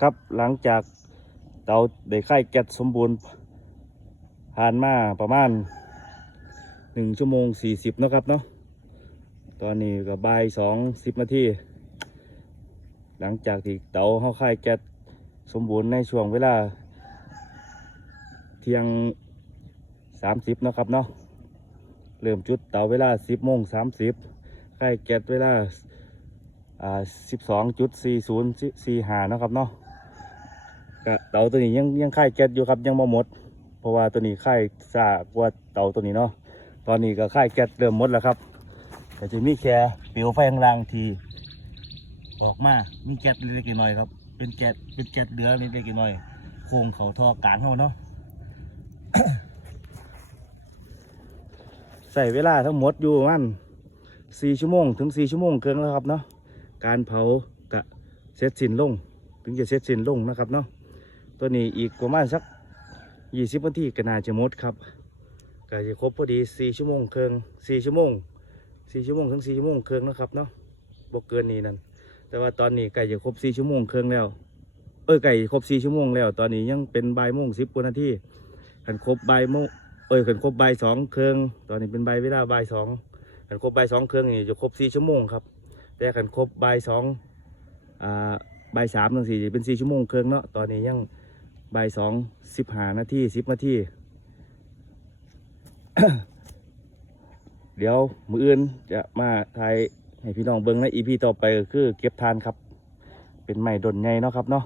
ครับหลังจากเตาได้ไข่แก๊สสมบูรณ์ผ่านมาประมาณหนึ่งชั่วโมงสี่สิบนาะครับเนาะตอนนี้ก็บ่ายสองสิบนาทีหลังจากที่เตาเข้าไข่แก๊สสมบูรณ์ในช่วงเวลา เที่ยงสามสิบนาะครับเนาะเริ่มจุดเตาเวลาสิบโมงสามสิบไข่แก๊สเวลาอ่าสิบสองจุดสี่ศูนย์สี่ห้านะครับเนาะ ก็เต่าตัวนี้ยังยังค่ายแก๊สอยู่ครับยังบ่หมด เพราะว่าตัวนี้ค่ายซากว่าเต่าตัวนี้เนาะตอนนี้ก็ค่ายแก๊สเริ่มหมดแล้วครับแต่จะมีแค่เปลวไฟข้างล่างทีออกมามีแก๊สเล็กๆน้อยครับ เป็นแก๊สเป็นแก๊สเหลือเล็กๆน้อยโค้งเขาท่อกลางเข้าเนาะใส่เวลาทั้งหมดอยู่มันสี่ชั่วโมงถึงสี่ชั่วโมงเกินแล้วครับเนาะการเผากะเสร็จสิ้นลง ถึงจะเสร็จสิ้นลงนะครับเนาะ ตัวนี้อีกประมาณสักยี่สิบนาทีก็น่าจะหมดครับก็จะครบพอดีสี่ชั่วโมงครึ่งสี่ชั่วโมงสี่ชั่วโมงถึงสี่ชั่วโมงครึ่งนะครับเนาะบกเกินนี้นั่นแต่ว่าตอนนี้ไก่จะครบสี่ชั่วโมงครึ่งแล้วเออไก่ครบสี่ชั่วโมงแล้ว ตอนนี้ยังเป็นบ่ายโมงสิบกว่านาทีขันครบบ่ายโมงเอ้ยขันครบบ่ายสองครึ่งตอนนี้เป็นบ่ายเวลาบ่ายสองขันครบบ่ายสองครึ่งนี่จะครบสี่ชั่วโมงครับแต่ขันครบบ่ายสองอ่าบ่ายสามถึงสี่เป็นสี่ชั่วโมงครึ่งเนาะตอนนี้ยัง บ่ายสองสิบห้านาทีสิบนาทีเดี๋ยวมืออื่นจะมาถ่ายให้พี่น้องเบิ้งในอีพีต่อไปก็คือเก็บทานครับ เป็นไม้ดนไงเนาะครับเนาะ